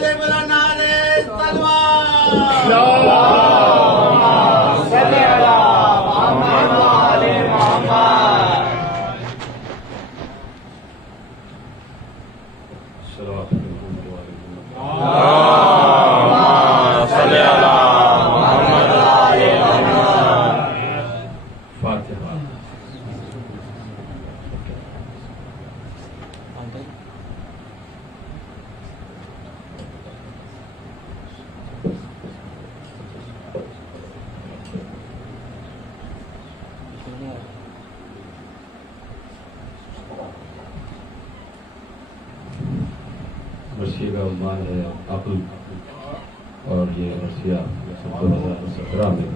والے بولا نعرے تلوار صلی علی محمد وآل محمد صلی علی محمد وآل محمد فاتحہ مرثیے کا عنوان ہے عقل، اور یہ مرثیہ 2017 میں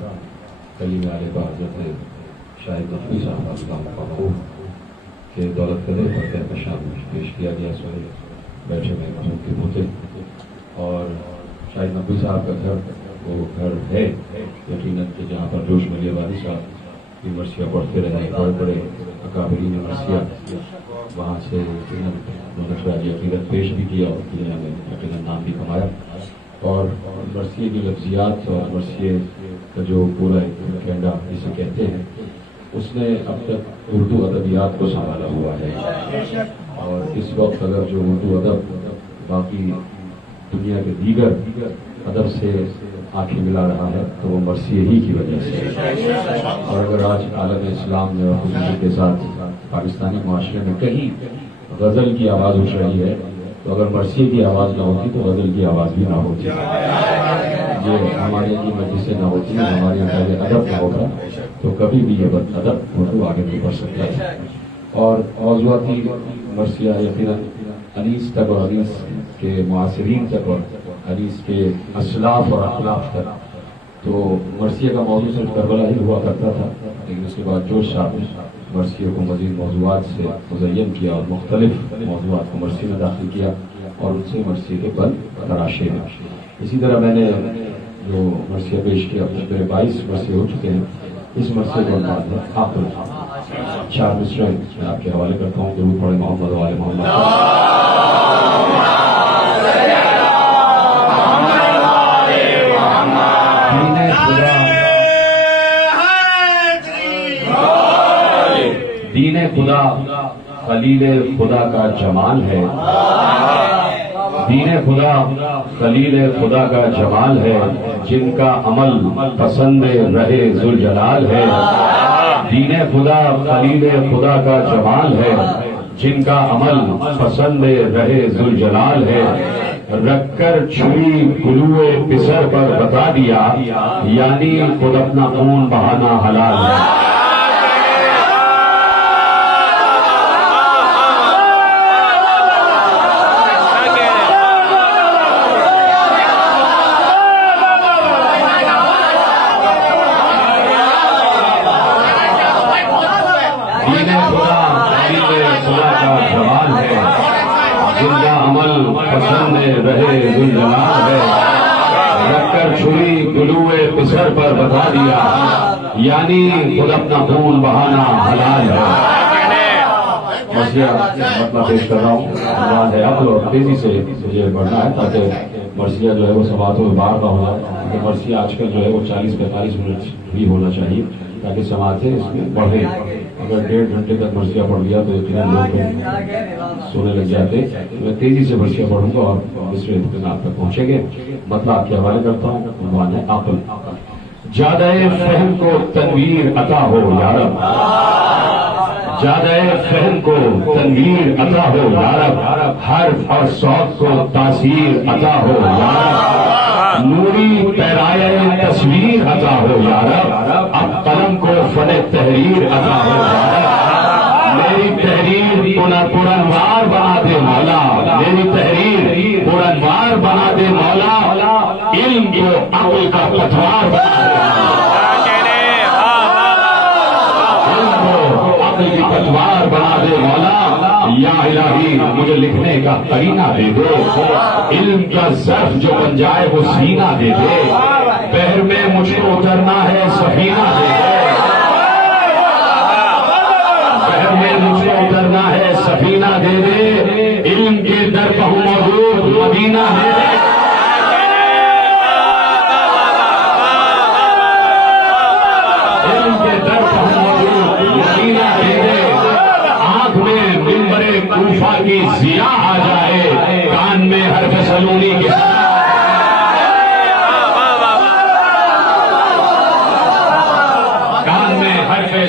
کلیم عالیہ حضرت شاہد نقوی صاحب اللہ عنہ کے دولت قدر پر کہکشاں میں پیش کیا گیا. اس وقت بیٹھے میں ممکن ہوتے، اور شاہد نقوی صاحب کا گھر وہ گھر ہے یقیناً کہ جہاں پر جوش ملی آبادی صاحب یہ مرثیہ پڑھتے رہے، بڑے بڑے اکابرین مرثیہ وہاں سے انہوں نے خراج عقیدت پیش بھی کیا اور دنیا میں یقیناً نام بھی کمایا. اور مرثیے کی لفظیات اور مرثیے کا جو پورا ایک کینڈا جسے کہتے ہیں اس نے اب تک اردو ادبیات کو سنبھالا ہوا ہے. اور اس وقت اگر جو اردو ادب باقی دنیا کے دیگر ادب سے آنکھیں ملا رہا ہے تو وہ مرثیے ہی کی وجہ سے. اور اگر آج عالم اسلام میں اور خصوصی کے ساتھ پاکستانی معاشرے میں کہیں غزل کی آواز اٹھ رہی ہے تو اگر مرثیے کی آواز نہ ہوتی تو غزل کی آواز بھی نہ ہوتی. یہ ہمارے کی مجلسیں نہ ہوتی، ہمارے یہاں پہلے ادب نہ ہوتا تو کبھی بھی یہ ادب اردو آگے نہیں بڑھ سکتا ہے. اور موضوعاتی مرثیہ یقیناً حدیث تک اور حدیث کے معاصرین تک اور حدیث کے اسلاف اور اخلاف تک. تو مرثیہ کا موضوع صرف کربلا ہی ہوا کرتا تھا، لیکن اس کے بعد جوش صاحب نے مرثیے کو مزید موضوعات سے مزین کیا اور مختلف موضوعات کو مرثیے میں داخل کیا اور ان سے مرثیے کے بل تراشے ہیں. اسی طرح میں نے جو مرثیہ پیش کیا میرے 22 مرثیے ہو چکے ہیں. اس مرثیے کا عنوان ہے عقل. 4 مصرع میں آپ کے حوالے کرتا ہوں. درود پڑھیں محمد وآل محمد. دین خدا خلیل خدا کا جمال ہے. دین خدا خلیل خدا کا جمال ہے، جن کا عمل پسند رہے ذوالجلال ہے. دین خدا خلیل خدا کا جمال ہے، جن کا عمل پسند رہے ذوالجلال ہے. رکھ کر چھری گلوئے پسر پر بتا دیا، یعنی خود اپنا خون بہانا حلال ہے. جن کا عمل پسند رہے ذوالجلال ہے. رکھ کر چھری گلوئے پسر پر بتا دیا، یعنی خود اپنا خون بہانا حلال ہے. مرثیہ مطلب پیش کر رہا ہوں، عنوان ہے عقل، اور تیزی سے مجھے بڑھنا ہے تاکہ مرثیہ جو ہے وہ سماعتوں میں بار کا ہو جائے. کیونکہ مرثیہ آج کل جو ہے وہ 40-45 منٹ بھی ہونا چاہیے تاکہ سماعتیں اس میں بڑھیں. اگر 1.5 گھنٹے تک مرثیہ پڑھ لیا تو یقیناً لوگ سونے لگ جاتے. میں تیزی سے مرثیہ پڑھوں گا اور اس میں اطمینان تک پہنچیں گے. مطلب آپ کے حوالے کرتا ہوں، عنوان ہے عقل. زیادہ فہم کو تنویر عطا ہو یا رب. زیادہ فہم کو تنویر عطا ہو یا رب. حرف اور صوت کو تاثیر عطا ہو یا رب. نوری پیرایہ تصویر عطا ہو یا رب. اب قلم کو فن تحریر عطا ہو یا رب. میری تحریر پرانوار بنا دے مولا. میری تحریر پرانوار بنا دے مولا. علم کو عقل کا پتوار بنا دے. علم کو عقل کی پتوار بنا دے مولا. یا الہی مجھے لکھنے کا قرینہ دے دے. علم کا ظرف جو بن جائے وہ سینہ دے دے. بحر میں مجھ کو اترنا ہے سفینہ دے دے. بحر میں مجھ کو اترنا ہے سفینہ دے دے. علم کے در پر موجود مدینہ دے دے.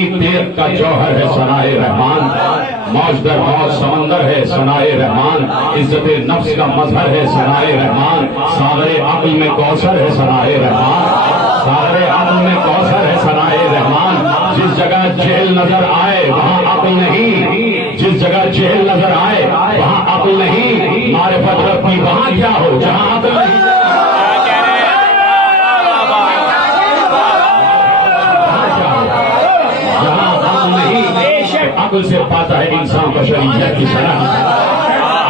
ہی تیغ کا جوہر ہے ثنائے رحمان، موج در موج سمندر ہے ثنائے رحمان، عزت نفس کا مظہر ہے ثنائے رحمان، ساغر عقل میں کوثر ہے ثنائے رحمان، ساغر عقل میں کوثر ہے ثنائے رحمان، جس جگہ جہل نظر آئے وہاں عقل نہیں، جس جگہ جہل نظر آئے وہاں عقل نہیں، معرفت رب کی وہاں کیا ہو جہاں عقل نہیں، عقل سے پاتا ہے انسان بشریت کی صنعت،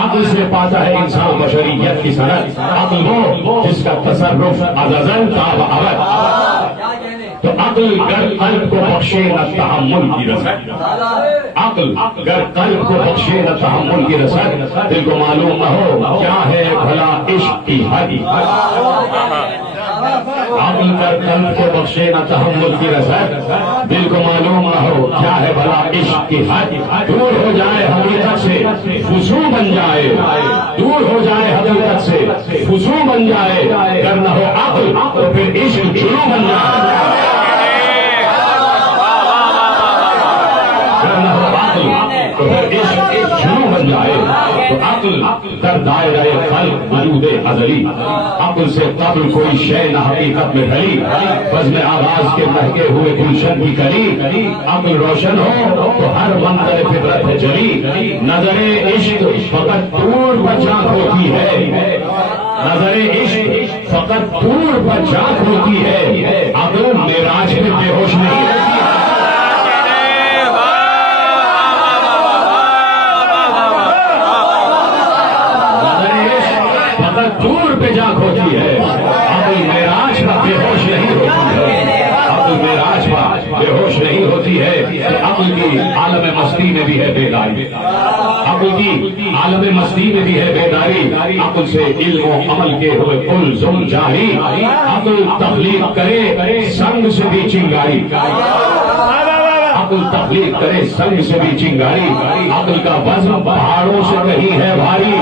عقل سے پاتا ہے انسان بشریت کی صنعت، عقل وہ جس کا تصرف از ازل تا و ابد، تو عقل گر قلب کو بخشے نہ تحمل کی رسد، عقل گر قلب کو بخشے نہ تحمل کی رسد، دل کو معلوم نہ ہو کیا ہے بھلا عشق کی حد، عقل گر قلب کو بخشے نہ تحمل کی رسد، دل کو معلوم نہ ہو کیا ہے بھلا عشق کی حد، دور ہو جائے حقیقت سے فضو بن جائے، دور ہو جائے حقیقت سے فضو بن جائے، گر نہ ہو عقل تو پھر عشق جنوں بن جائے، گر نہ ہو عقل تو پھر عشق جنوں بن جائے، تو عقل در دائرہ خلق وجود ازلی، عقل سے قبل کوئی شے نہ حقیقت میں ڈھلی، بزم آغاز کے مہکے ہوئے گلشن کی کلی، عقل روشن ہو تو ہر منظر فطرت ہے جلی، نظر عشق فقط دور پر جھانک ہوتی ہے، نظر عشق فقط دور پر جھانک ہوتی ہے، عقل معراج میں بے ہوش نہیں ہوتی ہے، دور پہ جاگ ہوتی ہے، عقل معراج کا بے ہوش نہیں ہوتی ہے، عقل معراج کا بے ہوش نہیں ہوتی ہے، عقل کی عالم مستی میں بھی ہے بیداری، عقل کی عالم مستی میں بھی ہے بیداری، عقل سے علم و عمل کے ہوئے کل جاری، عقل تخلیق کرے سنگ سے بھی چنگاری، عقل تخلیق کرے سنگ سے بھی چنگاری، عقل کا وزن پہاڑوں سے کہیں ہے بھاری،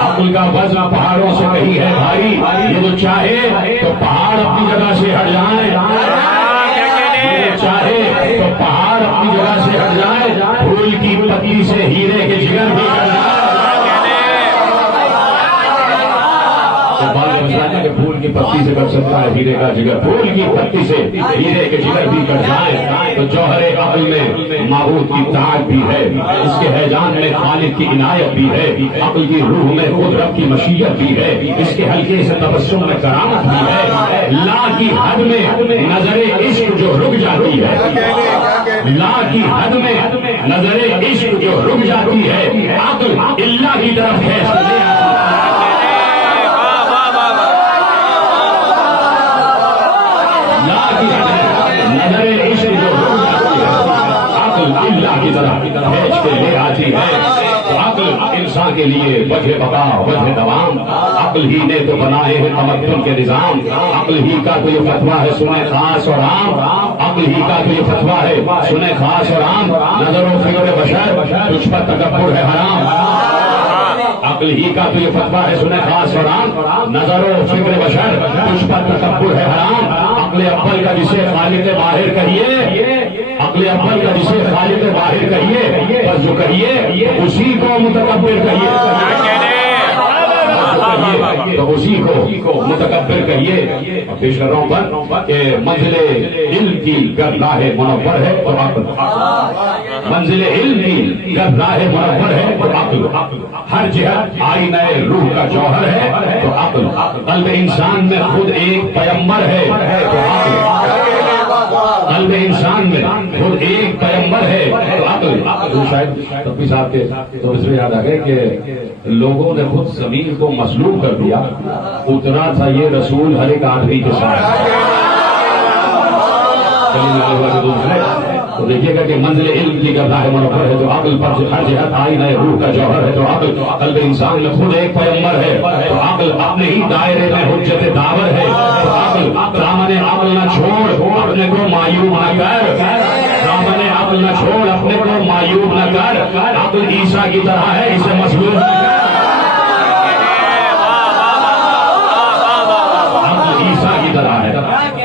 عقل کا وزن پہاڑوں سے کہیں ہے بھاری، یہ جو چاہے تو پہاڑ اپنی جگہ سے ہٹ جائیں، یہ چاہے تو پہاڑ اپنی جگہ سے ہٹ جائیں، پھول کی پتی سے ہیرے کے جگر بھی کر جائیں، کہ پھول کی پتی سے کر سکتا ہے ہیرے کا جگر، پھول کی پتی سے ہیرے کے جگر بھی کر جائیں، تو جوہر عقل میں معبود کی طاعت بھی ہے، اس کے ہیجان میں خالق کی عنایت بھی ہے، عقل کی روح میں قدرت کی مشیت بھی ہے، اس کے حلقے سے تبسم میں کرامت بھی ہے، لا کی حد میں نظر عشق جو رک جاتی ہے، لا کی حد میں نظر عشق جو رک جاتی ہے، عقل اللہ کی طرف ہے، نظر عشق جو رک جاتی ہے، عقل اللہ کی طرف کھینچ کے لے آتی ہے، عقل انسان کے لیے وجہ بقا وجہ دوام، عقل ہی نے تو بنائے ہیں تمدن کے نظام، عقل ہی کا تو یہ فتویٰ ہے سنیں خاص اور عام، عقل ہی کا تو یہ فتویٰ ہے سنیں خاص اور عام، نظر و فکر بشر تجھ پر تکبر ہے حرام، عقل ہی کا تو یہ فتویٰ ہے سنیں خاص اور عام، نظر و فکر بشر تجھ پر تکبر ہے حرام، عقل اول کا جسے خالق باہر کہیے، عقل اول کا جسے خالق باہر کہیے، بس جو کہیے اسی کو متکبر کہیے، تو اسی کو متکبر کہیے، پیش کر رہا ہوں پر کہ منزل علم کی گر راہ منور ہے اور عقل، منزل علم کی گر راہ منور ہے اور عقل، ہر جہت آئینہ روح کا جوہر ہے تو عقل، قلب انسان میں خود ایک پیمبر ہے تو عقل، قلب انسان میں خود ایک پیمبر ہے تو عقل، شاید تبی صاحب کے تو اس میں یاد آ گئے کہ لوگوں نے خود زمین کو مسلوب کر دیا، اتنا تھا یہ رسول ہر ایک آدمی کے ساتھ، تو دیکھیے گا کہ منزل علم کی گر راہ منور ہے تو عقل پر ہر جہت آئینہ روح کا جوہر ہے تو عقل، قلب انسان میں خود ایک پیمبر ہے تو عقل، اپنے ہی دائرے میں حجت داور ہے تو عقل، دامن عقل نہ چھوڑ اپنے کو مایوب نہ کر، دامن عقل نہ چھوڑ اپنے کو مایوب نہ کر، عقل عیسیٰ کی طرح ہے اسے مسلوب نہ کر، عقل عیسیٰ کی طرح ہے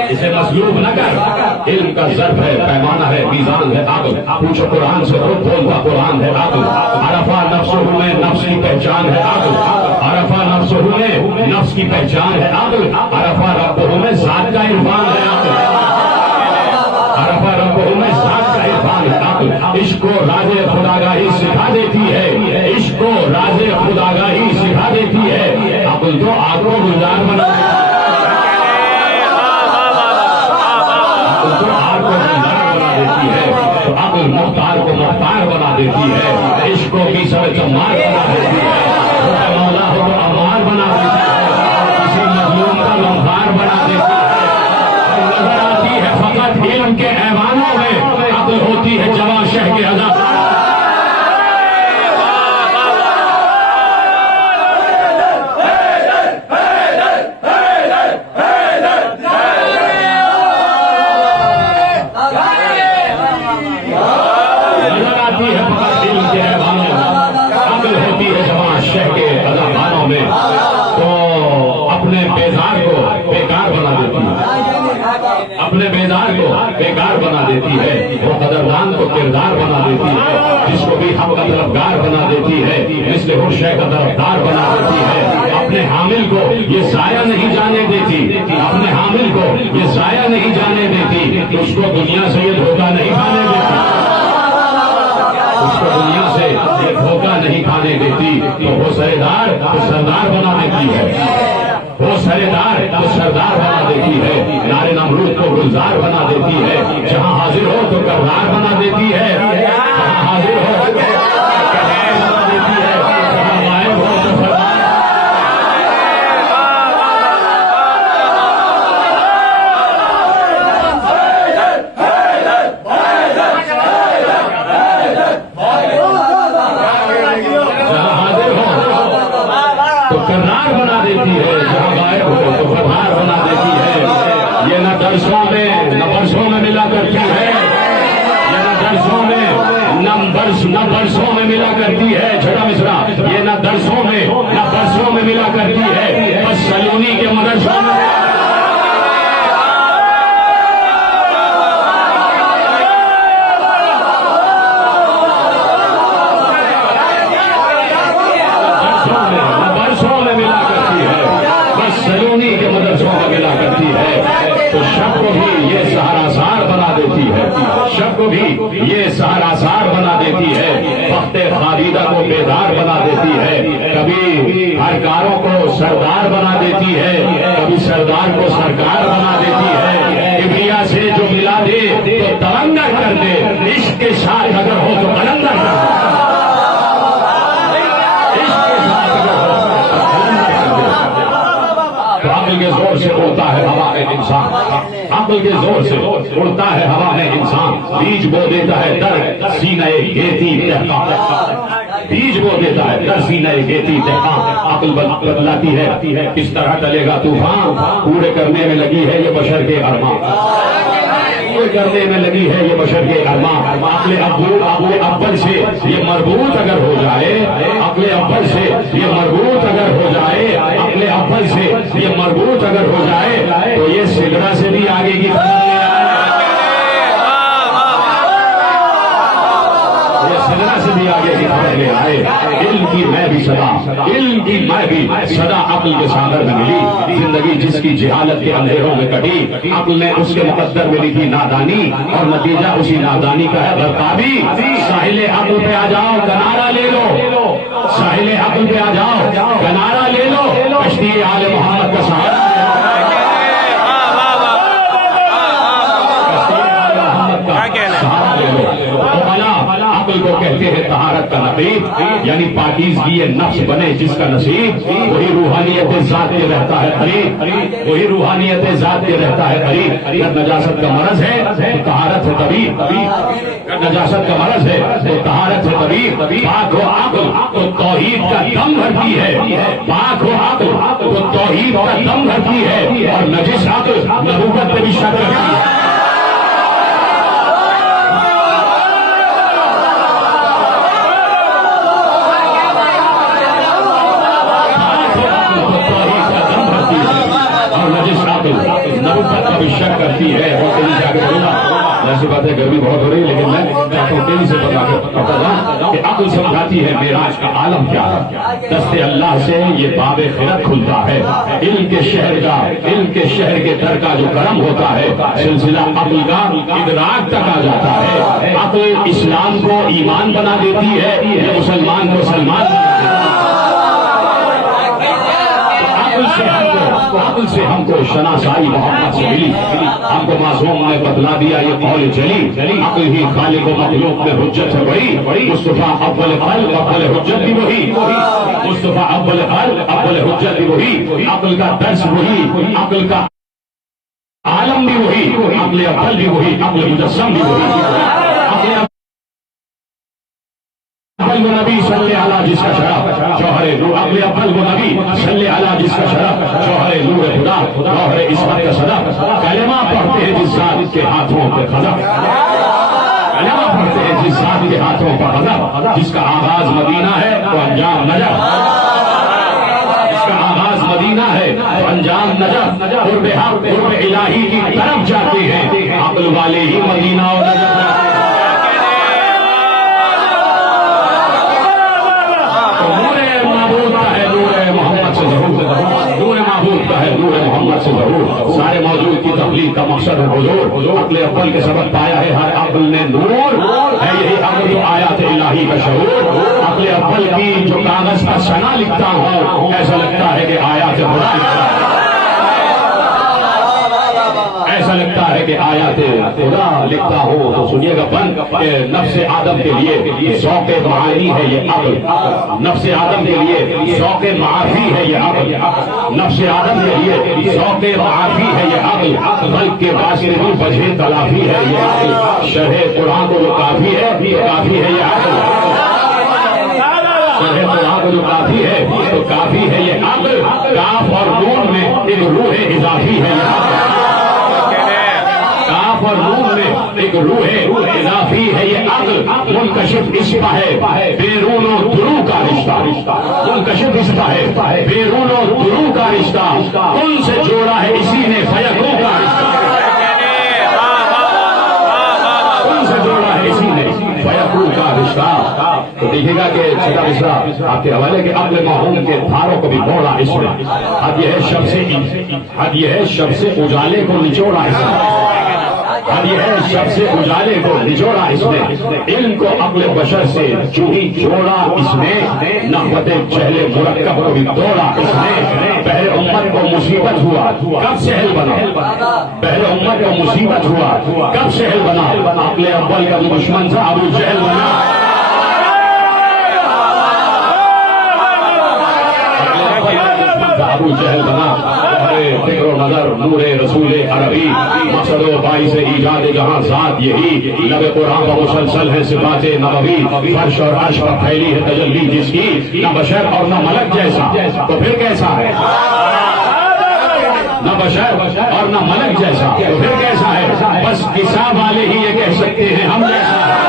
اسے مسلوب نہ کر، علم کا ظرف ہے، پیمانہ ہے، میزان ہے عقل. پوچھو قرآن سے، خود بولتا قرآن ہے عقل. عرفہ نفسہ میں نفس کی پہچان ہے عقل. عرفہ نفسہ میں نفس کی پہچان ہے عقل. عرفہ ربہ میں ذات کا عرفان ہے عقل. عرفہ ربہ میں ذات کا عرفان ہے عقل. عشق کو راز خداگاہی سکھا دیتی ہے، عشق کو راز خداگاہی سکھا دیتی ہے. عقل تو آگ کو گلزار بنا دیتی ہے، دیتی ہے تو عقل مختار کو مختار بنا دیتی ہے. عشق کو بھی سر چمار بنا دیتی ہے، مولا ہو تو امار بنا دیتی ہے، کسی مظلوم کا غمخوار بنا دیتی ہے. نظر آتی ہے فقط علم کے ایوانوں میں، عقل ہوتی ہے جواں شہ کے ہزار. اپنے بیدار کو بیکار بنا دیتی ہے، وہ قدردان کو کردار بنا دیتی ہے، جس کو بھی حق کا طلبگار بنا دیتی ہے، مثل ہر شے کا طرفدار بنا دیتی ہے. اپنے حامل کو یہ ضائع نہیں جانے دیتی، اپنے حامل کو یہ ضائع نہیں جانے دیتی. اس کو دنیا سے یہ دھوکہ نہیں کھانے دیتی، اس کو دنیا سے یہ دھوکہ نہیں کھانے دیتی. تو وہ سردار تو سردار بنا دیتی ہے، وہ سردار تو سردار بنا دیتی ہے. نار نمرود کو گلزار بنا دیتی ہے، جہاں حاضر ہو تو کردار بنا دیتی ہے، جہاں حاضر ہو تو کردار بنا دیتی ہے، جہاں غائب ہو تو فرمان. جہاں حاضر ہو تو کردار بنا دیتی ہے، جہاں غائب ہو تو فرمان بنا دیتی ہے. یہ نہ درسوں میں نہ برسوں میں ملا کرتی ہے، یہ نہ درسوں میں نہ برسوں میں ملا کرتی ہے. چھٹا مصرع، یہ نہ درسوں میں نہ برسوں میں ملا کرتی ہے، بس سلونی کے مدرسوں میں. شب کو بھی یہ سہارا سار بنا دیتی ہے، شب کو بھی یہ سہارا سار بنا دیتی ہے. وقت خالدہ کو بیدار بنا دیتی ہے، کبھی ہر کاروں کو سردار بنا دیتی ہے، کبھی سردار کو سرکار بنا دیتی ہے. کبریا سے جو ملا دے تو تلنگر کر دے، عشق کے ساتھ اگر ہو تو قلندر کر دے. عقل کے زور سے اڑتا ہے ہوا میں انسان، عقل کے زور سے اڑتا ہے ہوا میں انسان. بیج بو دیتا ہے در سینہ گیتی دہقان، بیج بو دیتا ہے در سینہ گیتی دہقان. عقل بتلاتی ہے کس طرح چلے گا طوفان، پورے کرنے میں لگی ہے یہ بشر کے ارمان، پورے کرنے میں لگی ہے یہ بشر کے ارمان. عقل اول سے یہ مربوط اگر ہو جائے، عقل اول سے یہ مربوط اگر ہو جائے، عقل اول سے یہ مربوط اگر ہو جائے تو یہ سدرا سے بھی آگے کی سدرا سے بھی آگے کی خبر لے آئے. علم کی میں بھی صدا، علم کی میں بھی صدا عقل کے ساگر میں ملی. زندگی جس کی جہالت کے اندھیروں میں کٹی، عقل نے اس کے مقدر میں لکھی نادانی، اور نتیجہ اسی نادانی کا ہے برتابی. ساحل عقل پہ آ جاؤ کنارہ لے لو، ساحل عقل پہ آ جاؤ کنارہ لے لو، کشتی آل محمد کا سہارا لے لو. عقل کو کہتے ہیں طہارت کا نقیب، یعنی پاکیزگی نفس بنے جس کا نصیب. وہی روحانیت ذات کے رہتا ہے قریب، وہی روحانیت ذات کے رہتا ہے قریب. اگر نجاست کا مرض ہے تو طہارت ہے طبیب، اگر نجاست کا مرض ہے تو طہارت ہے طبیب. پاک ہو عقل تو توحید کا دم بھرتی ہے، پاک ہو عقل تو توحید کا دم بھرتی ہے، اور نجس عقل نبوت پہ بھی شک کرتی ہے. اور عقل نبوت کا بھی شک کرتی ہے. اور تیزی سے آگے بڑھوں گا. ایسی بات ہے گرمی بہت ہو رہی ہے لیکن میں چاہتا ہوں تیزی سے بتا دوں کہ عقل سمجھاتی ہے معراج کا عالم کیا ہے. دست اللہ سے یہ باب خرد کھلتا ہے. علم کے شہر کے در کا جو کرم ہوتا ہے سلسلہ عقل کا ادراک تک آ جاتا ہے. عقل اسلام کو ایمان بنا دیتی ہے یا مسلمان کو سلمان بنا دیتی ہے. عقل سے ہم کو شناسائی محمد سے ملی. ہم کو معصوم نے بتلا دیا یہ قول جلی. عقل ہی خالق و مخلوق میں حجت ہے بڑی. مصطفیٰ اول خلق اول حجت بھی وہی. مصطفیٰ اول خلق اول حجت بھی وہی. عقل کا درس وہی. عقل کا عالم بھی وہی. عقل اول بھی وہی. عقل مجسم بھی وہی. عقل نبی صلی اللہ جس کا شرف جوہر نور. عقل اول وہ نبی صلی اللہ جس کا شرف جوہر نور خدا جوہر عصمت کا صدف. کلمہ پڑھتے ہیں جس ذات کے ہاتھوں پہ خدا. کلمہ پڑھتے ہیں جس ذات کے ہاتھوں پہ خدا. جس کا آغاز مدینہ ہے تو انجام نجف. جس کا آغاز مدینہ ہے تو انجام نجف. قرب حق قرب الہی کی طرف جاتے ہیں عقل والے ہی مدینہ اور نجف. نور معبود کا ہے نور محمد سے ضرور. سارے موجود کی تخلیق کا مقصد ہے حضور. عقل اول کے سبب پایا ہے ہر عقل نے نور ہے. یہی عقل جو آیات الہی کا شعور. عقل اول کی جو کاغذ پر ثنا لکھتا ہوں ایسا لگتا ہے کہ آیات خدا لکھتا ہے. ایسا لگتا ہے کہ آیات خدا لکھتا ہوں. تو سنیے گا بند کہ نفس آدم کے لیے ذوق معانی ہے یہ عقل. نفس آدم کے لیے ذوق معافی ہے یہ عقل. نفس آدم کے لیے ذوق معافی ہے یہ عقل. خلق کے واسطے بھی وجہ تلافی ہے یہ عقل. شرح قرآن کو جو کافی ہے یہ عقل. شرح قرآن کو جو کافی ہے تو کافی ہے یہ عقل. کاف اور نون میں ایک روح اضافی ہے یہ عقل. کاف اور نون میں ایک روح اضافی ہے یہ عقل. منکشف عشق ہے بیرون و درو کا رشتہ. منکشف عشق ہے بیرون و درو کا رشتہ. ان سے جوڑا ہے اسی نے فیکوں کا رشتہ. ان سے جوڑا ہے اسی نے فیکوں کا رشتہ. تو دیکھیے گا کہ چھٹا مصرع آپ کے حوالے کے عقل معہوم کے دھاروں کو بھی موڑا اس میں. حد یہ ہے شب سے اجالے کو نچوڑا اس میں. حد یہ ہے شب سے اجالے کو نچوڑا اس میں. علم کو عقل بشر سے چوہی جوڑا اس میں. نحوت جہل مرکب کو بھی توڑا اس میں. پہلے امت کو مصیبت ہوا کب سہل بنا. پہلے امت کو مصیبت ہوا کب سہل بنا. عقل اول کا دشمن تھا ابو جہل بنا. ابو جہل بنا. فکر و نظر نور رسول عربی مقصد و باعث ایجاد جہاں ذات یہی. لب قرآن کا مسلسل ہے صفات نبوی. فرش اور عرش پر پھیلی ہے تجلی جس کی. نہ بشر اور نہ ملک جیسا تو پھر کیسا ہے. نہ بشر اور نہ ملک جیسا تو پھر کیسا ہے. بس قصہ والے ہی یہ کہہ سکتے ہیں ہم جیسا ہے.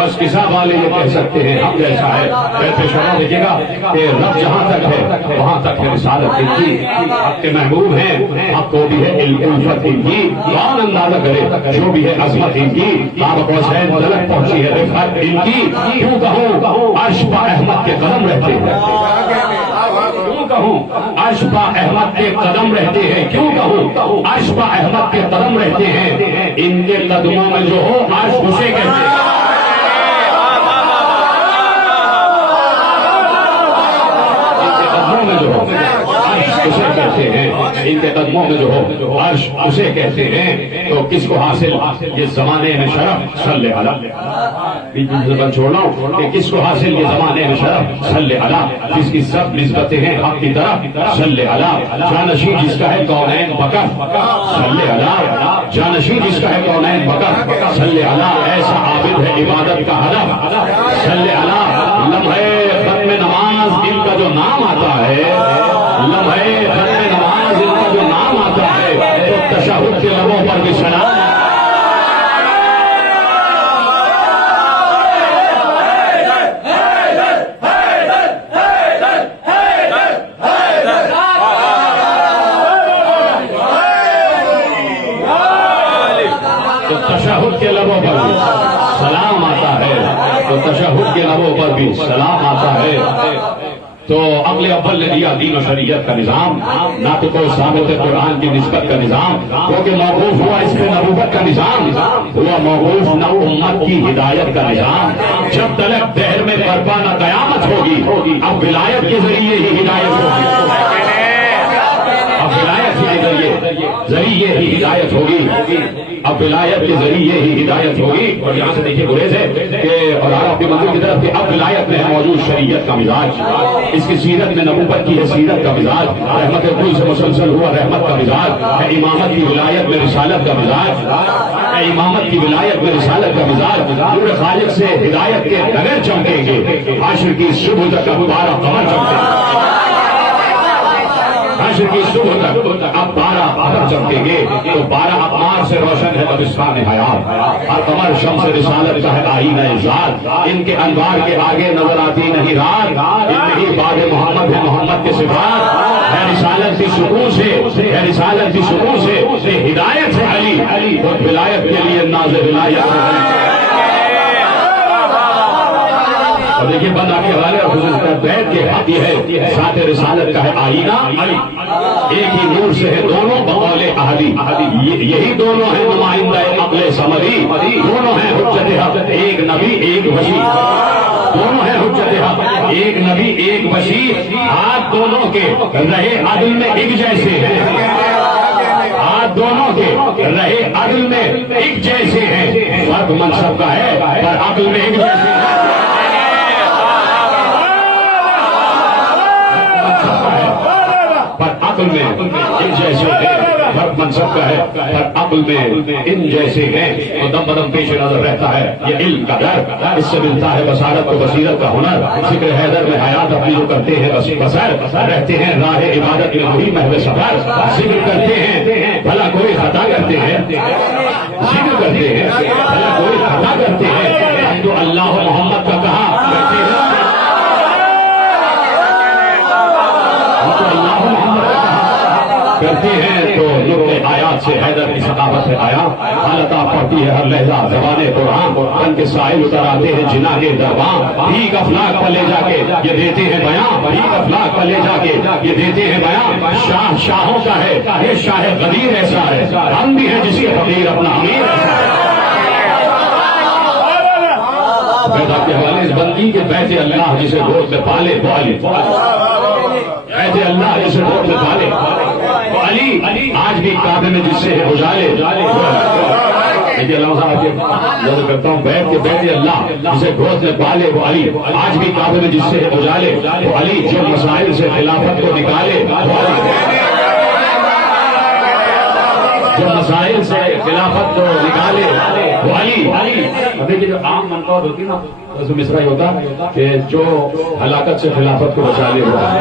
بس قصہ والے یہ کہہ سکتے ہیں ہم جیسا ہے. کہتے شما دیکھیے گا کہ رب جہاں تک ہے وہاں تک ہے رسالت ان کی. حق کے محبوب ہیں حق کو بھی ہے الفت ان کی. کون اندازہ کرے جو بھی ہے عظمت ان کی. باب حسین تلک پہنچی ہے رفعت ان کی. کیوں کہوں عرش پا احمد کے قدم رہتے ہیں. کیوں کہوں عرش پا احمد کے قدم رہتے ہیں. کیوں کہوں عرش پا احمد کے قدم رہتے ہیں. ان کے قدموں میں جو ہو عرش اسے کہتے ہیں. اسے کہتے ہیں. ان کے قدموں میں جو ہو عرش اسے کہتے ہیں. تو کس کو حاصل یہ زمانے میں شرف صلی اللہ زبان چھوڑنا ہوں کہ کس کو حاصل یہ زمانے میں شرف صلی اللہ. جس کی سب نسبتیں ہیں حق کی طرف صلی اللہ. جانشین جس کا ہے کونین بکر صلی اللہ. جانشین جس کا ہے کونین بکر صلی اللہ. ایسا عابد ہے عبادت کا ہدف صلی اللہ. لمحے ختم نماز ان کا جو نام آتا ہے. لمحے ختم نماز ان کا جو کوئی سلام تو تشہد کے لبوں پر بھی سلام آتا ہے، تو تشہد کے لبوں پر بھی سلام آتا ہے. تو عقل اول نے دیا دین و شریعت کا نظام، ناطق و ثابت قرآن کی نسبت کا نظام، کیونکہ موقوف ہوا اس پہ نبوت کا نظام، ہوا موقوف نہ امت کی ہدایت کا نظام. جب تلک دہر میں برپا نہ قیامت ہوگی، اب ولایت کے ذریعے ہی ہدایت ہوگی، اب ولایت کے ذریعے ہی ہدایت ہوگی، اب ولایت کے ذریعے ہی ہدایت ہوگی. اور یہاں سے دیکھیے گریز ہے کہ اور آپ کی منزل کی طرف کہ اب ولایت میں ہے موجود شریعت کا مزاج، اس کی سیرت میں نبوت کی ہے سیرت کا مزاج، رحمت کل سے مسلسل ہوا رحمت کا مزاج ہے، امامت کی ولایت میں رسالت کا مزاج ہے، امامت کی ولایت میں رسالت کا مزاج. نور خالق سے ہدایت کے نگر چمکیں گے، عاشر کی صبح تک اب 12 قمر چمکیں گے، عاشر کی صبح تک اب 12 قمر چمکیں گے. تو 12 اقمار سے روشن ہے قبرستان حیات، اور قمر شمس رسالت کا ہے آئینہ ذات، ان کے انوار کے آگے نظر آتی نہیں رات، ان ہی باب محمد ہے محمد کے صفات، ہے رسالت کی سکون سے، ہے رسالت کی سکون سے ہدایت ہے علی، اور ولایت کے لیے ناز ولایت ہے. اور دیکھیے بندہ کے حوالے اور خصوص کا بیت کے ہاتھ یہ ہے ساتھ رسالت کا ہے آئینہ علی، ایک ہی نور سے ہے دونوں بقول احدی، یہی دونوں ہیں نمائندہ عقل ثمری، دونوں ہیں حجت حق، ایک نبی ایک وحی، دونوں ہیں حجت حق، ایک نبی ایک وحی. ہاتھ دونوں کے رہے عدل میں ایک جیسے ہیں، ہاتھ دونوں کے رہے عدل میں ایک جیسے ہیں، فرق منصب کا ہے پر عقل میں ایک جیسے ہیں، پر عقل میں ان جیسے ہیں، فرق منصب کا ہے پر عقل میں ان جیسے ہیں. تو دم بدم پیش نظر رہتا ہے یہ علم کا در، اس سے ملتا ہے بصارت کو بصیرت کا ہنر. ذکر حیدر میں حیات اپنی جو کرتے ہیں بسر رہتے ہیں راہ عبادت میں وہی محو سفر. ذکر کرتے ہیں بھلا کوئی خطا کرتے ہیں، ذکر کرتے ہیں بھلا کوئی خطا کرتے ہیں، تو اللہ محمد کا کہا کرتے ہیں، کرتے ہیں. تو نور آیات سے حیدر کی ثقافت ہے آیا، حالت آپ پڑھتی ہے ہر لہجہ زبان قرآن، ان کے سائل اتر آتے ہیں جناح دربان، بھیگ افلاک پر لے جا کے یہ دیتے ہیں بیان، بھیگ افلاک پر لے جا کے یہ دیتے ہیں بیان. شاہ شاہوں کا ہے یہ شاہ غدیر ایسا ہے، ہم بھی ہیں جس کے فقیر اپنا امیر ایسا ہے. بیت کے حوالے اس بندی کے بیت اللہ جسے گود میں پالے وہ علی، بیت اللہ جسے گود میں پالے وہ علی. آج بھی کعبے میں جس سے ہے اجالے، دیکھیے اللہ صاحب کے کرتا ہوں بیت کے بیت اللہ جسے گود میں پالے وہ علی. آج بھی کعبے میں جس سے ہے اجالے وہ علی، جو مسائل سے خلافت کو نکالے وہ علی، جو مسائل سے خلافت کو نکالے وہ علی. دیکھیے جو عام منقول ہوتی نا اس میں مصرع ہوتا کہ جو ہلاکت سے خلافت کو بچا لے ہوتا ہے،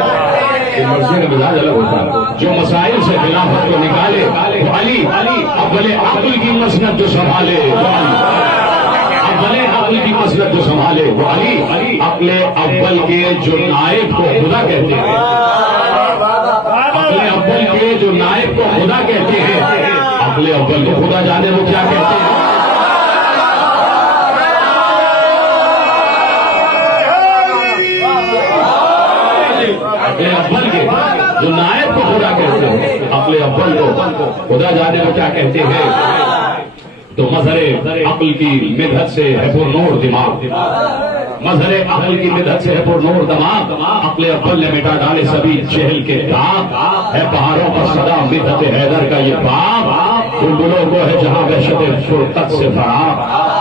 مرضی کا مزاج الگ ہوتا ہے، جو مسائل سے خلافت کو نکالے وہ علی. اول عقل کی مسند جو سنبھالے وہ علی، اول عقل کی مسند جو سنبھالے وہ علی. عقل اول کے جو نائب کو خدا کہتے ہیں، عقل اول کے جو نائب کو خدا کہتے ہیں، عقل اول کو خدا جانے وہ کیا کہتے ہیں. عقل اول کے جو نائب کو خدا کہتے ہیں، عقل اول کو خدا جانے کو کیا کہتے ہیں. تو مظہر عقل کی مدحت سے ہے پر نور دماغ، مظہر عقل کی مدحت سے ہے پر نور دماغ. عقل اول نے مٹا ڈالے سبھی جہل کے داغ، ہے پہاڑوں پر صدا مدحت حیدر کا یہ باب، بلبلوں کو ہے جہاں وحشت فرقت سے فراغ،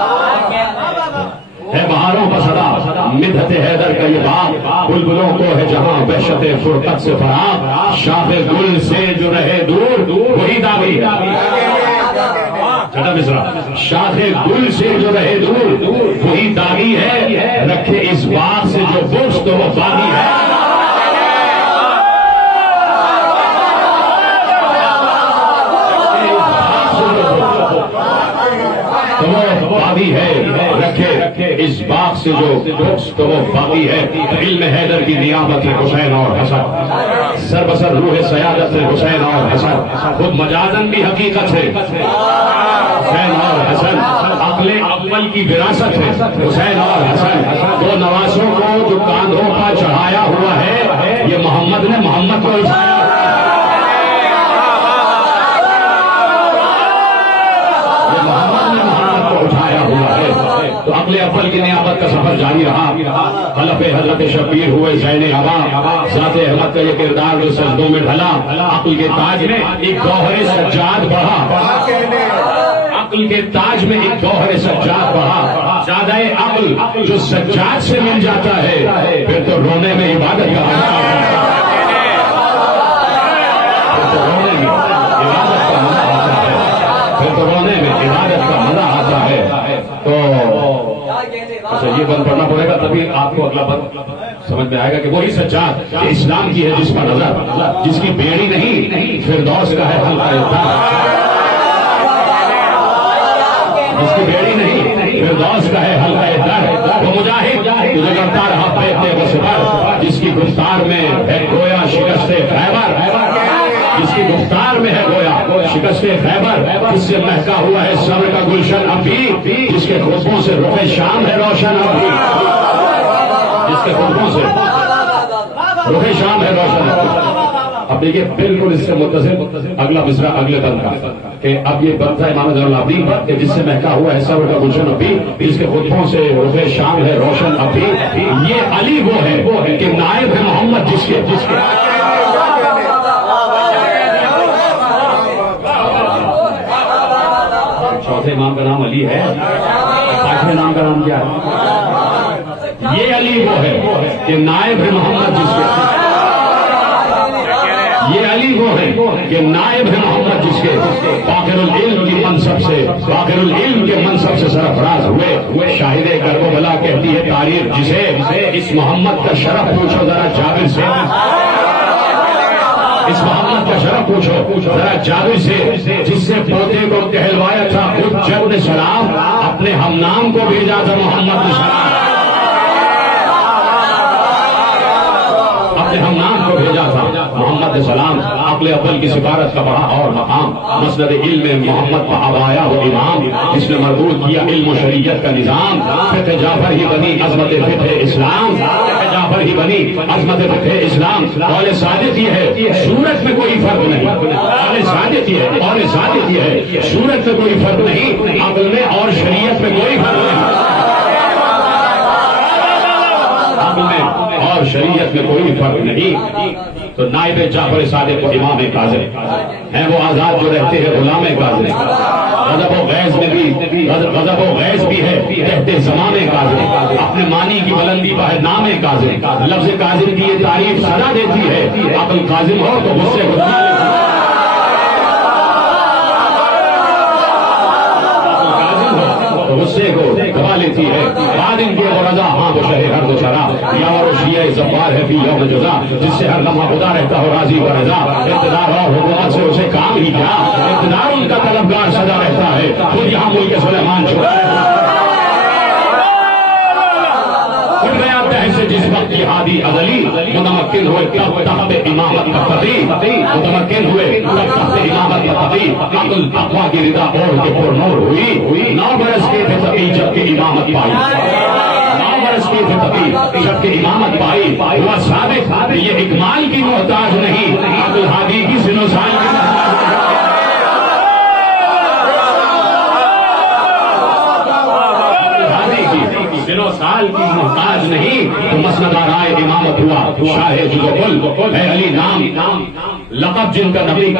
ہے بہاروں کا صدا مدحت حیدر کا یہ باب، بلبلوں کو ہے جہاں وحشت فرقت سے فراغ. شاخ گل سے جو رہے دور وہی داغی، چھٹا مصرع، شاخ گل سے جو رہے دور وہی داغی ہے، رکھے اس باغ سے جو بغض تو وہ باغی ہے. باغی ہے رکھے اس باغ سے جو بخش تو وہ باقی ہے. علم حیدر کی نیابت ہے حسین اور حسن، سر بسر روح سیادت ہے حسین اور حسن، خود مجازن بھی حقیقت ہے حسین اور حسن، عقل اول کی وراثت ہے حسین اور حسن. دو نواسوں کو جو کاندھوں پر چڑھایا ہوا ہے یہ محمد نے محمد کو اٹھایا. اٹھایا ہوا ہے. تو عقل اول کی نیابت کا سفر جاری رہا. خلف حضرت شبیر ہوئے زین عبا، ذات احمد کا یہ کردار جو سجدوں میں ڈھلا. عقل کے تاج میں ایک گوہر سجاد بڑھا، عقل کے تاج میں ایک گوہر سجاد بڑھا. زیادہ عقل جو سجاد سے مل جاتا ہے پھر تو رونے میں عبادت کا مزہ آتا ہے. پھر تو رونے میں عبادت کا مزہ آتا ہے. تو اچھا یہ بند پڑھنا پڑے گا تبھی آپ کو اگلا بند سمجھ میں آئے گا کہ وہی سجاد اسلام کی ہے جس پر نظر، جس کی بیڑی نہیں فردوس کا ہے حلقہ اطہار، جس کی بیڑی نہیں فردوس کا ہے حلقہ اطہار. وہ مجاہد تجھے لڑتا رہا پہ بس پر، جس کی گفتار میں ہے گویا شکست خیبر، جس کی گفتار میں ہے گویا شکست خیبر، جس سے مہکا ہوا ہے صبر کا گلشن اب بھی، جس کے خطبوں سے رخ شام ہے روشن اب بھی، جس کے خطبوں سے رخ شام ہے روشن اب بھی. اب دیکھیے بالکل اس سے متصل اگلا مصرع اگلے بند کا کہ اب یہ بند ہے امام زین العابدین پر کہ جس سے مہکا ہوا ہے صبر کا گلشن اب بھی، جس کے خطبوں سے رخ شام ہے روشن اب بھی. یہ علی وہ ہے کہ نائب ہے محمد جس کے چوتھے امام کا نام علی ہے، پانچویں نام کا نام کیا ہے؟ یہ علی وہ ہے کہ نائب ہے محمد جس کے، یہ علی وہ ہے کہ نائب ہے محمد جس کے فاخر العلم کی منصب سے، فاخر العلم کے منصب سے سرفراز ہوئے. شاہد کرب و بلا کہتی ہے تاریخ جسے، اس محمد کا شرف پوچھو ذرا جابر سے، اس محمد کا شرف پوچھو ذرا جابر سے، جس سے پوتے کو کہلوایا تھا حجت نے سلام، اپنے ہم نام کو بھیجا تھا محمد نے سلام، اپنے ہم نام کو بھیجا تھا محمد نے سلام. عقل اول کی سفارت کا بڑا اور مقام، مسند علم میں محمد کا ابایا و امام، جس نے مربوط کیا علم و شریعت کا نظام. فقہ جعفر ہی بنی عظمت فقہ اسلام، فقہ جعفر ہی بنی عظمت فقہ اسلام. قول صادق یہ ہے صورت میں کوئی فرق نہیں، قول صادق یہ ہے، قول صادق یہ ہے صورت میں کوئی فرق نہیں، عقل میں اور شریعت میں کوئی فرق نہیں، عقل میں اور شریعت میں کوئی فرق نہیں. تو نائب جعفر صادق و امام کاظم ہیں وہ آزاد جو رہتے ہیں غلام کاظم. غضب و غیظ میں بھی غضب و غیظ بھی ہے کہتے زمام کاظم، اپنے معنی کی بلندی پر نام کاظم. لفظ کاظم کی یہ تعریف سزا دیتی ہے، عقل کاظم ہو تو غصے کو غصے کو دبا لیتی ہے. بعد ان کے رضا ہاں وہ شہ ہر دو شرا یا وہ شیعہ زبار ہے فی یوم جزا، جس سے ہر لمحہ خدا رہتا ہو راضی و رضا. اقتدار اور حکومت سے اسے کام ہی کیا، اقتدار ان کا طلبگار سدا رہتا ہے، خود یہاں ملک سلیمان چھوڑا سے جس وقت کی ہادی ازلی متمکن ہوئے تب تحت امامت کا فقی، متمکن ہوئے تب تحت امامت کا فقی. عقل تقویٰ کی رضا اوڑھ کے پر نور ہوئی. 9 برس کے تھے تقی جب کہ امامت پائی، 9 برس کے تھے تقی جب کہ امامت پائی. ہوا ثابت یہ اکمال کی محتاج نہیں، عقل ہادی کی سن و سال کی محتاج نہیں. سنو سال کی محتاج نہیں. تو مسند آرائے امامت ہوا شاہ جزو ہے علی نام، لقب جن کا نبی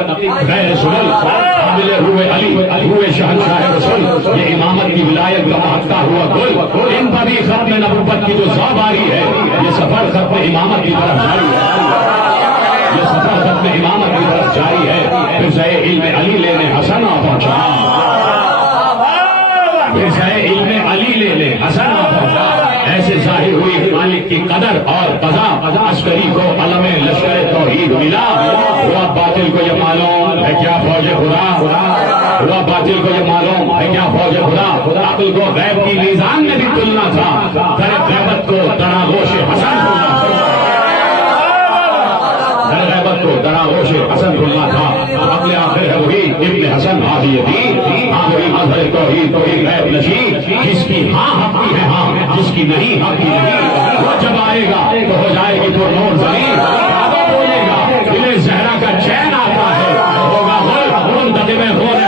غیر سنل، حامل ہوئے علی ہوئے شہنشاہ رسول. یہ امامت کی ولایت کا مہکتا ہوا گل، ان پر بھی ختم نبوت کی جو ذوب آری ہے. یہ سفر ختم امامت کی طرف جاری ہے، یہ سفر ختم امامت کی طرف جاری ہے. پھر سے علم علی لینے حسن آ پہنچا، پھر سے علم علی لینے حسن آ پہنچا. ایسے ظاہر ہوئی مالک کی قدر اور قضا، عسکری کو علم لشکر توحید ملا. ہوا باطل کو یہ معلوم ہے کیا فوج خدا، خدا باطل کو یہ معلوم ہے کیا فوج خدا عقل کو غیب کی میزان میں بھی تلنا تھا، در غیبت کو دراغوش حسن تلنا تھا، در غیبت کو دراغوش حسن تلنا تھا۔ عقل آخر ہے وہی ابن حسن ہادی، ہاں وہی مظہر توحید توحید غیب نشی، جس کی ہاں حق کی ہے ہاں، جس کی نہیں حق کی نہیں، وہ جب آئے گا تو ہو جائے گی تو نور زمین، بولے گا دل زہرا کا چین آتا ہے، ہوگا ملک منتظم ہونے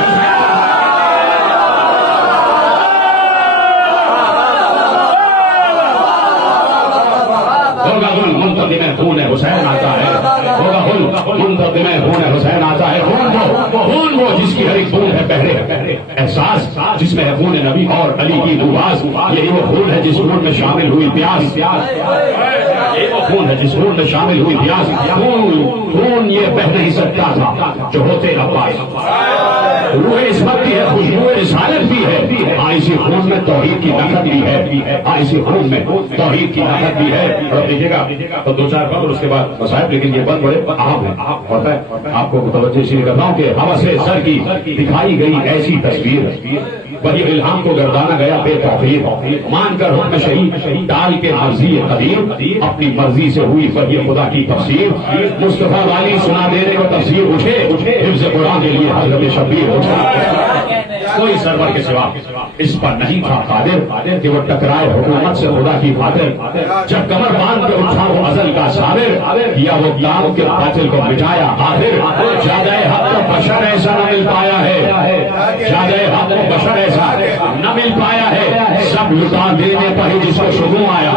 منتظم خون حسین آتا ہے، ہوگا منتظم خون حسین آتا ہے، خون وہ جس کی ہر ایک خون ہے بہرے احساس، جس میں ہے خون نبی اور علی کی دعاز، یہی وہ خون ہے جس خون میں شامل ہوئی پیاس، یہی وہ خون ہے جس خون میں شامل ہوئی پیاس، خون یہ بہ نہیں سکتا تھا جو ہوتے عباس، روح عصمت بھی ہے، خوشبو رسالت بھی ہے، اسی خون میں توحید کی طاقت بھی ہے، اسی خون میں توحید کی طاقت بھی ہے۔ اور دیکھیے گا تو دو چار بند اس کے بعد مصائب، لیکن یہ بند بڑے اہم ہیں، ہوتا ہے آپ کو توجہ اس لیے کرتا ہوں کہ حوث سر کی دکھائی گئی ایسی تصویر، وہی الہام کو گردانا گیا بے توفیق، مان کر حکم شہید ڈال کے مرضی قدیم، اپنی مرضی سے ہوئی وحی خدا کی تفسیر، مصطفیٰ والی سنا دینے کو تفسیر اٹھے، حفظ قرآن کے لیے حضرت شبیر اٹھا، کوئی سرور کے سوا اس پر نہیں تھا قادر کہ وہ ٹکرائے حکومت سے خدا کی خاطر، جب کمر باندھ کے اٹھا وہ ازل کا صابر، کیا وہ کام کے باطل کو مٹایا آخر، زیادہ حق کو بشر ایسا نہ مل پایا ہے، زیادہ حق کو بشر ایسا نہ مل پایا ہے، سب لٹا دینے پر ہی جس کو شگون آیا،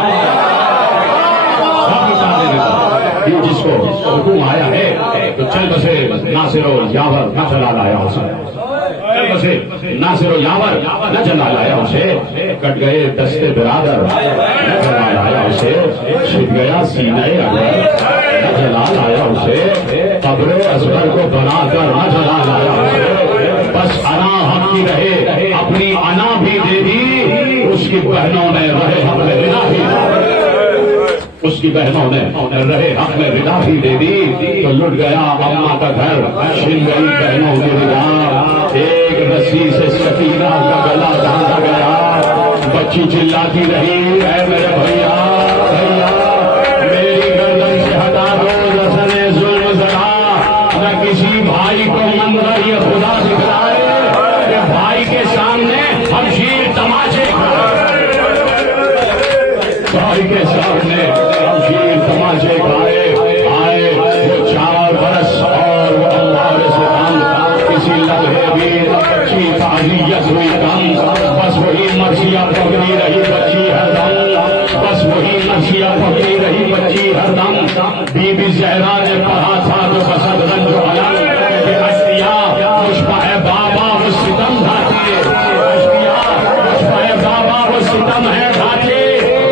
سب لٹا دینے پر ہی جس کو شگون آیا ہے، تو چل بسے ناصر و یاور نہ چلا لایا اسے، ناصر و یاور نہ جلا لایا اسے، کٹ گئے دستے برادر نہ جلا لایا اسے، چھپ گیا سینہ اکبر نہ جلا لایا اسے، قبر اصغر کو بنا کر نہ جلا لایا اسے، بس انا حق کی رہے اپنی انا بھی دے دی، اس کی بہنوں نے رہے حق میں رضا بھی، اس کی بہنوں نے رہے حق میں رضا بھی دے دی، تو لٹ گیا اماں کا گھر، چھن گئی بہنوں کی رضا، ایک رسی سے سکینہ کا گلا باندھا گیا، بچی چلاتی رہی اے میرے بھیا بھیا میری گردن سے ہٹا دو رسن ظلم ذرا، نہ کسی بھائی کو منظر یہ خدا دکھلائے کہ بھائی کے سامنے ہم شیر تماشے کھائے، بھائی کے سامنے ہم شیر تماشے کھائے، آئے وہ 4 برس اور وہ اللہ سے کم، کسی لمحے بھی بچی تعزیت ہوئی کم، بس وہی مرثیہ پکڑی رہی بچی ہر دم، بس وہی مرثیہ پکڑی رہی بچی ہر دم، بی بی زہرا نے پڑھا تھا جو بسد رنج و علم، کہ اشتیا مشبہ بابا وہ ستم دھاتے، اشتیا مشبہ بابا وہ ستم ہے دھاتے،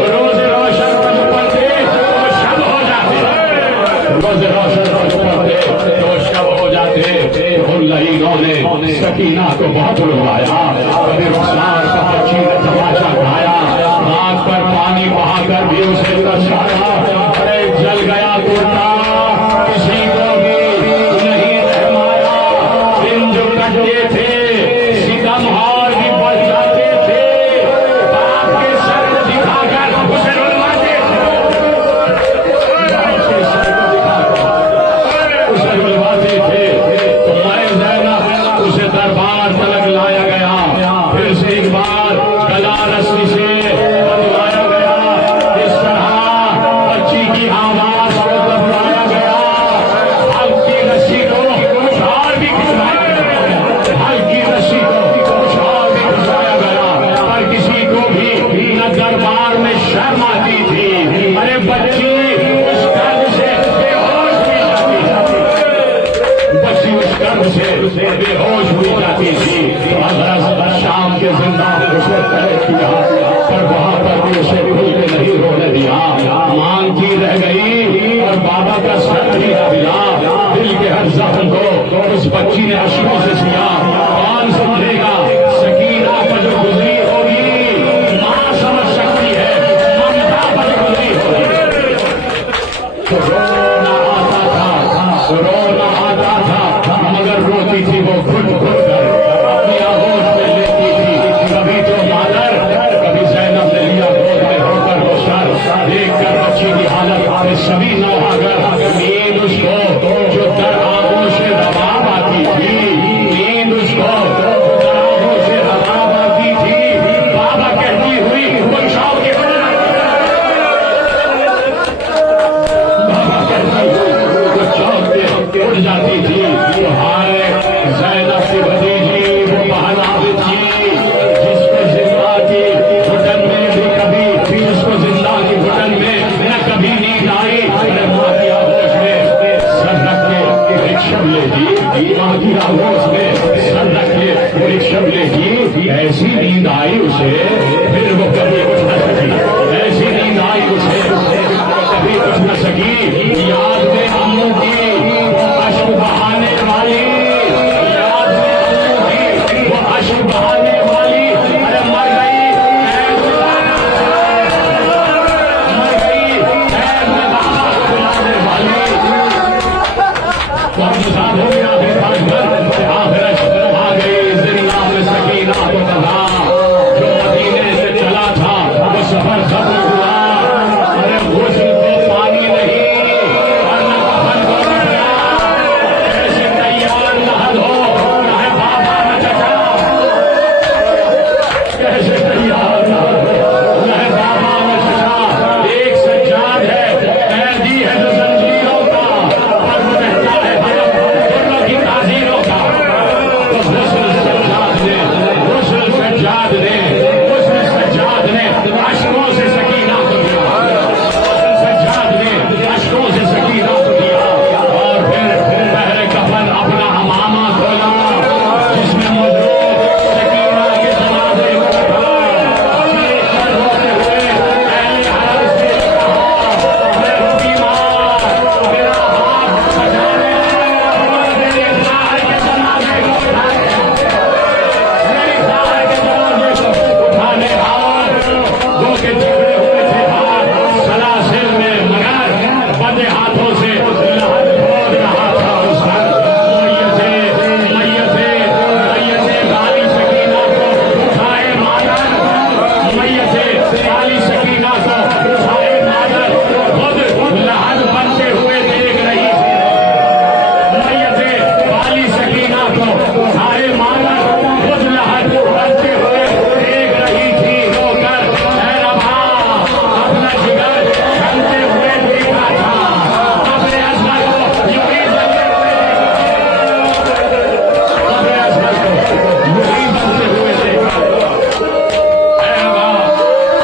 روز روشن پڑھ پڑھتے تو شب ہو جاتے، روز روشن پڑھ پڑھتے تو شب ہو جاتے، ان لہینوں نے سکینہ کو بہت بلوایا، کبھی رخسار کا بچی نے تماشا کھایا، آنکھ پر پانی بہا کر بھی اسے ترسایا، ارے جل گیا کرتا کسی کو بھی نہیں رحمایا، دن جو کٹتے تھے ستم اور بھی بڑھ جاتے تھے، باپ کے سر کو دکھا کر اسے رلواتے تھے، باپ کے سر کو دکھا کر اسے رلواتے تھے، تو میں زینب اسے دربار تلک لایا گیا، پھر سے ایک بار گلا رسی سے بنوایا گیا، اس طرح بچی کی آواز کو دبایا گیا، حق کی رسی کو کچھ اور بھی کھچوایا گیا، حق کی رسی کو کچھ اور بھی کھچوایا گیا، پر کسی کو بھی نہ دربار میں شرم آتی تھی، ارے بچی اس درد سے بے ہوش ہوئی جاتی تھی، بچی اس درد سے بے ہوش ہوئی جاتی تھی، حضرت شام کے زندہ اسے طے کیا، پر وہاں پر بھی اسے کھل کے نہیں رونے دیا، مانگ کی رہ گئی اور بابا کا سر بھی ہلا، دل کے ہر زخم کو اس بچی نے اشکوں سے سیا، کون سمجھے گا سکینہ پر جو گزری ہوگی، ماں سمجھ سکتی ہے ممتا پر جو گزری ہوگی، تو رونا آتا تھا، رونا آتا تھا، مگر روتی تھی وہ گھٹ گھٹ کر، ماں کی آگوش میں سر رکھے وہ ایک شبلے کی ایسی نیند آئی اسے پھر وہ کبھی کچھ نہ سکی، ایسی نیند آئی اسے کبھی کچھ نہ سکی، یاد میں امو کی وہ اشک بہانے والی، یاد میں امو کی وہ اشک بہانے والی، ارے مر گئی مر گئی میں بابا کو بلانے والی، تو ہم ساتھ ہو گیا پھر آخرت آ گئی زندہ میں سکینہ تو کہا جو مدینے سے چلا تھا وہ سفر ختم ہوا، ارے غسل کو پانی نہیں ورنہ کفن کو نکلا، ایسے تیار نہ ہو نہ ہے بابا نہ چچا، کیسے تیار نہ ہو نہ ہے بابا نہ چچا، ایک سجاد ہے قیدی ہے جو زنجیروں کا، فرق رہتا ہے دونوں کی تعزیروں کا، تو غسل سجاد نے غسل سجاد نے غسل سجاد نے اشکوں سے سکینہ کو دیا، غسل سجاد نے اشکوں سے سکینہ کو دیا، اور پھر پہلے کفن اپنا امامہ کھولا جس میں مظلوم سکینہ کے جنازے کو اٹھا، چیخ کر روتے ہوئے اہل حرم سے کہا میں ہوں بیمار، میرا ہاتھ بچانے میری خواہر کے جنازے کو اٹھانے، میری خواہر کے جنازے کو اٹھانے آؤ، دو کے جھگڑے ہوئے تھے ہاتھ سلاسل میں مگر بندے ہاتھوں سے لہد کھود رہا تھا اس پر، میت کالی سکینہ کو اٹھائے مادر، میت کالی سکینہ کو اٹھائے مادر خود لہد بنتے ہوئے دیکھ رہی تھی، میت کالی سکینہ کو اٹھائے مادر خود لہد بنتے ہوئے دیکھ رہی تھی، رو کر اے ربا اپنا جگر چھنتے ہوئے دیکھا تھا، اپنے اصغر کو یوں ہی بنتے اپنے اصغر کو یوں ہی بنتے ہوئے دیکھا، اے ربا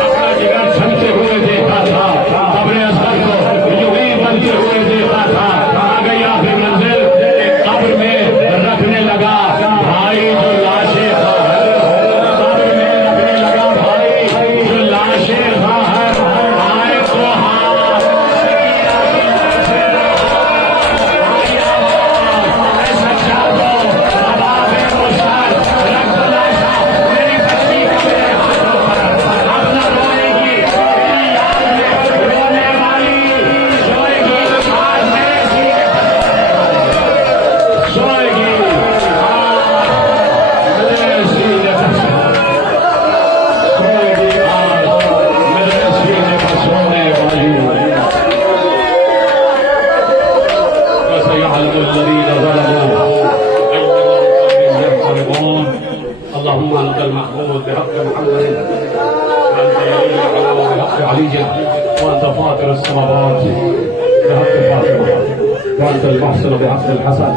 اپنا جگر چھنتے ہوئے دیکھا تھا، اپنے اصغر کو یوں ہی بنتے ہوئے دیکھا تھا، آ گئی آخری منزل ایک قبر میں رکھنے لگا بھائی جو لاشیں خواہر، قبر میں رکھنے لگا بھائی جو لاشیں خواہر، آئے تو ہاتھ سکینہ کی لاشیں آئی آواز اے سجادو اب آگے مشتر رکھ دو لاشا میری بچی کا میرے ہاتھوں پر، اب نہ روئے گی میری یاد میں رونے والی، سوئے گی آج میرے سینے پر سوئے گی آج میرے سینے پر سوئے گی آج میرے سینے پر سونے والی، وسيعلم الذين ظلموا أي منقلب ينقلبون، اللهم أنت المحمود بحق محمد وأنت يلي العلو بحق علي وأنت فاطر السماوات بحق فاطمة وأنت المحسن بحق الحسن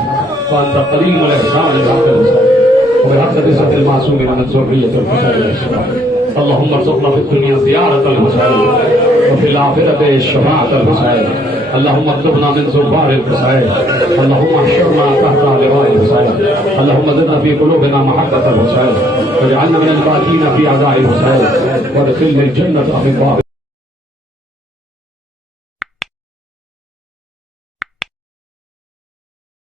وأنت قليل الإحسان بحق الحسن وبحق رزق المعصوم من ذرية الحسين والشباب، اللهم ارزقنا في الدنيا زيارة الحسين وفي الآخرة شفاعة الحسين، اللهم اكتبنا من زوار الحسين، اللهم احشرنا تحت لواء الحسين، اللهم زدنا في قلوبنا محبة الحسين واجعلنا من الباكين في أعداء الحسين وادخلنا الجنة في